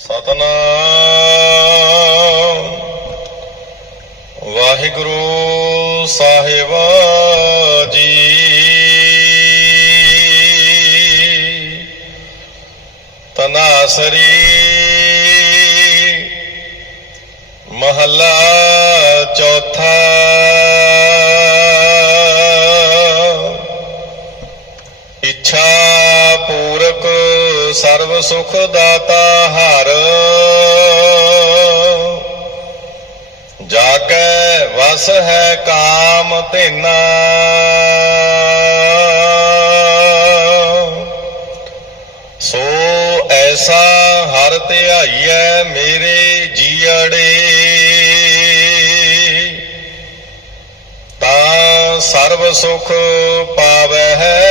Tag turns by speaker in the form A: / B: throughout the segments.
A: ਸਤਨਾਮ। ਵਾਹਿਗੁਰੂ ਸਾਹਿਬ ਜੀ। ਤਨਾਸਰੀ ਮਹੱਲਾ ਚੌਥਾ ਸਰਬ ਸੁਖ ਦਾਤਾ ਹਰ। ਜਾ ਕੈ ਵਸ ਹੈ ਕਾਮ ਧੇਨਾ। ਸੋ ਐਸਾ ਹਰ ਧਿਆਈਐ ਮੇਰੇ ਜੀਅੜੇ। ਤਾਂ ਸਰਬ ਸੁਖ ਪਾਵੈ ਹੈ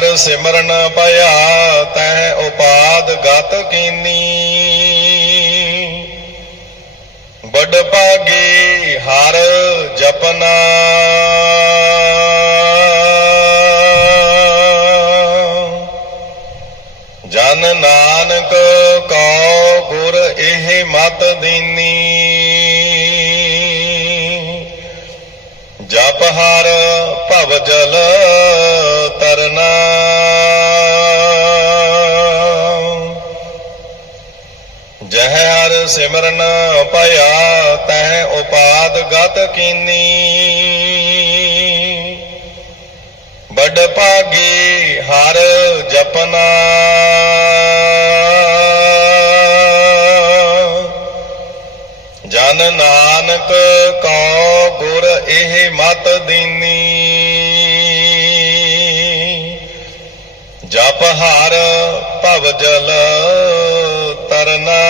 A: ਹਰ ਸਿਮਰਨ ਭਇਆ, ਤਹ ਉਪਾਦ ਗਤ ਕੀਨੀ। ਬੜ ਭਾਗੀ ਹਰ ਜਪਨਾ। ਜਨ ਨਾਨਕ ਕੋ ਗੁਰ ਇਹ ਮਤ ਦੀਨੀ। ਜਪ ਹਰ ਭਵ ਜਲ ਜਹ ਹਰ ਸਿਮਰਨ ਭਇਆ, ਤਹ ਉਪਾਦ ਗਤ ਕੀਨੀ। ਬੜ ਭਾਗੀ ਹਰ ਜਪਨਾ। ਜਨ ਨਾਨਕ ਕੋ ਗੁਰ ਇਹ ਮਤ ਦੀਨੀ। ਜਪ ਹਰ ਭਵ ਜਲ ਤਰਨਾ।